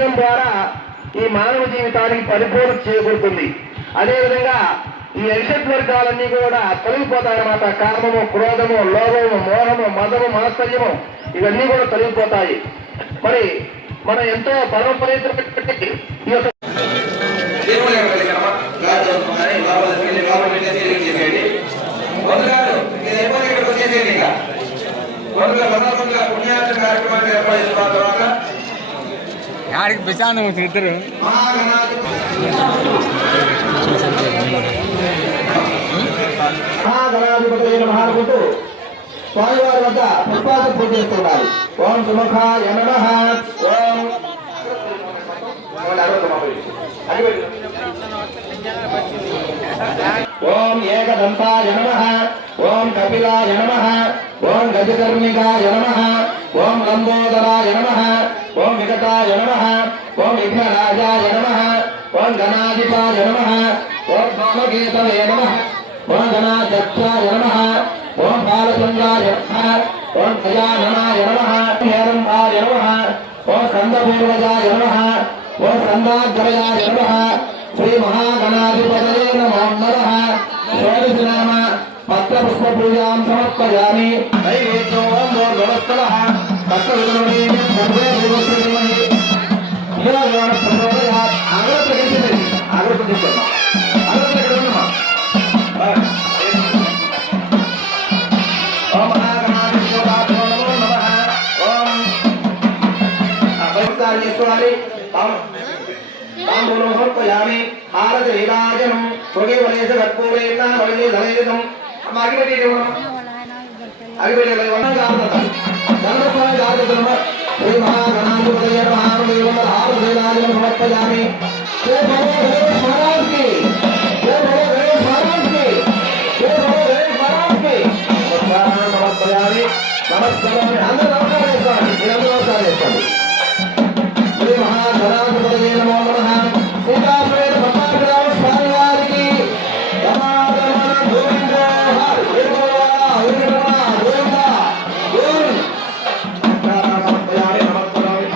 యజ్ఞం ద్వారా ఈ మానవ జీవితానికి పరిపూర్ణ చేయబడుతుంది. అదేవిధంగా ఈ అరిషత్ వర్గాలన్నీ కూడా తొలగిపోతాయన్నమాట. కామము, క్రోధము, లోభము, మోహము, మదము, మాత్సర్యము ఇవన్నీ కూడా తొలగిపోతాయి. మరి మనం ఎంతో పరమపవిత్రమైనటువంటి ఈ యొక్క యాడికి ప్రశాంతం ఇద్దరు మహాగణాధిపతి మహానుకుంటూ స్వామివారి వద్ద పుష్పాలు పూజ చేస్తున్నారు. ఓం సుముఖాయ నమః, ఓం ఏకదంతాయ నమః, ఓం కపిలాయ నమః, ఓం గజకర్ణికాయ నమః, ఓం లంబోదరాయ నమః, ఓం వికటాయ నమః, ఓం విఘ్నరాజాయ నమః, ఓం గణాధిపాయ నమః, ఓం సోమకేతవే నమః, ఓం గణాధ్యక్షాయ నమః, ఓం బాలచంద్రాయ నమః, ఓం గజాననాయ నమః, హేరంబాయ నమః, ఓం స్కందపూర్వజాయ నమః, ఓం స్కందాగ్రయాయ నమః. శ్రీ మహాగణాధిపతయే నమో నమః. షోడశనామ పత్రపుష్ప పూజాం సమర్పయామి. నైవేద్యం ఓం నమః. పత్రవిధుని సర్వే దేవశ్రీమహి యోగేన ప్రచోదయాత్. ఆగ్రహ ప్రకటించండి, ఆగ్రహ ప్రకటించండి, ఆగ్రహ ప్రకటించండి. ఓం మహాగణాధిపతయే నమో నమః. ఓం అభయస్థాయి చేసుకోవాలి. తాంబూలం సమర్పయామి. హారతి నీరాజనం స్వగీవలేశ కర్పూరేణ వల్లి దళేదం. అగిపెట్టి అగిపెట్టి ధర్మస్వామి జాగ్రత్త. శ్రీ మహాగణాధిపతయే నమః. హారతి నీరాజనం సమర్పయామి. జయ భగవో గణేష్ మహారాజ్ కి, జయ భగవో గణేష్ మహారాజ్ కి, జయ భగవో గణేష్ మహారాజ్ కి. సమర్పయామి. నమస్కారం. అందరూ నమస్కారం చేసుకోండి, మీరందరూ నమస్కారం చేసుకోండి. శ్రీ మహాగణాధిపతయే నమో నమః. సీతాపేట పట్టాభిరామ స్వామి వారికి రమారమణ గోవింద హరి గోవింద గోవింద గోవింద. సమర్పయామి. నమస్కారం.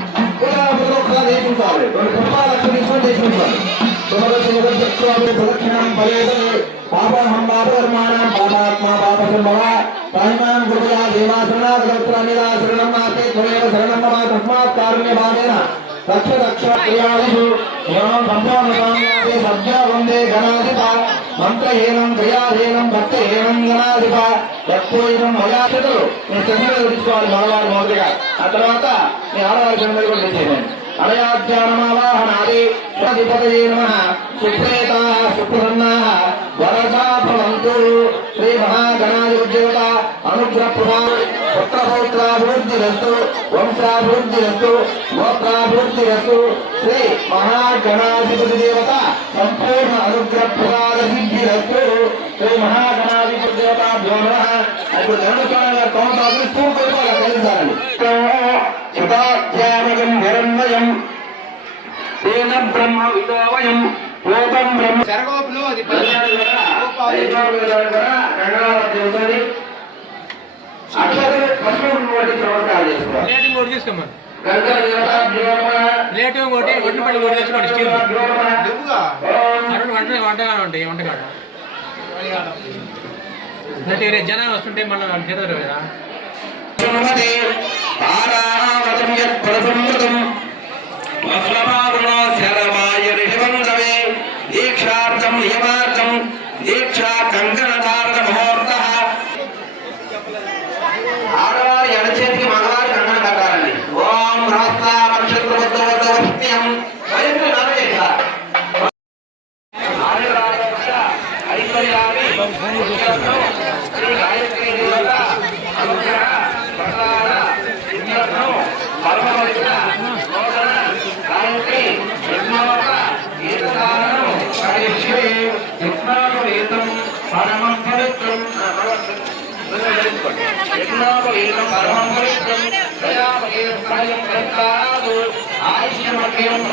ప్రదక్షిణం పర్యటన పాపహం పాపకర్మాణం పాపాత్మా పాపసంభవ తాయిమాం కృపయా దేవాసనాదక్షరణం నాస్తే త్వరేవ శరణం మమ తస్మాత్ కారుణ్యభావేన రక్ష రక్ష క్రియాదిషు ఏవం సంపూర్ణకామ్యాపి సద్యా వందే గణాధిప. మంత్రహీనం క్రియాహీనం భక్తిహీనం గణాధిప. ఎక్కువ మయాక్షతలు మీ చంద్రులు విడుచుకోవాలి మగవారు మొదటిగా. ఆ తర్వాత మీ ఆడవారి చంద్రులు కూడా తెచ్చేయండి. అనయాధ్యానమావాహనాది అధిపతయే నమః. సుప్రేతా సుప్రసన్నా వరదా భవంతు. శ్రీ మహాగణాధిపత్యేవత అనుగ్రహ ప్రభా పుత్రపౌత్రాభివృద్ధిరస్తు, వంశాభివృద్ధిరస్తు, గోత్రాభివృద్ధిరస్తు. శ్రీ మహాగణాధిపతి దేవత సంపూర్ణ అనుగ్రహ ప్రసాద సిద్ధిరస్తు. శ్రీ మహాగణాధిపతి దేవతాభ్యో నమః. ఇప్పుడు ధర్మస్వామి గారు తోమతాన్ని పూర్తిగా కలిసారండి. శతాధ్యానగం నిరంజయం తేన బ్రహ్మ విదోవయం లోకం బ్రహ్మ చెరగోపులు అది తీసుకోమని ప్లేట్ ఒకటి ఒంటిపల్లి ఒకటి తెచ్చుకోండి. స్టీల్ వంటగా ఉంటాయి వంటకాడ. జనం వస్తుంటే మళ్ళీ చేస్తారు కదా. దీక్షార్థం నియమార్థం దీక్షా కంకణధారణ ముహూర్త. ఆడవారి ఎడచేతికి మగవారి కంకణం కట్టాలండి. ఓం హస్త నక్షత్రం ఐశ్వర్యాన్ని శ్రీ గాయత్రీ దేవత అనుగ్రహ ప్రసాద ఇంద్రను పరమపవిత్ర నూతన గాయత్రి యజ్ఞోప ఈతదానం కరిష్యే. యజ్ఞోపవీతం పరమం పవిత్రం యజ్ఞోపవీతం పరమం పవిత్రం దయాపకీయం ఆయుష్యమకీయం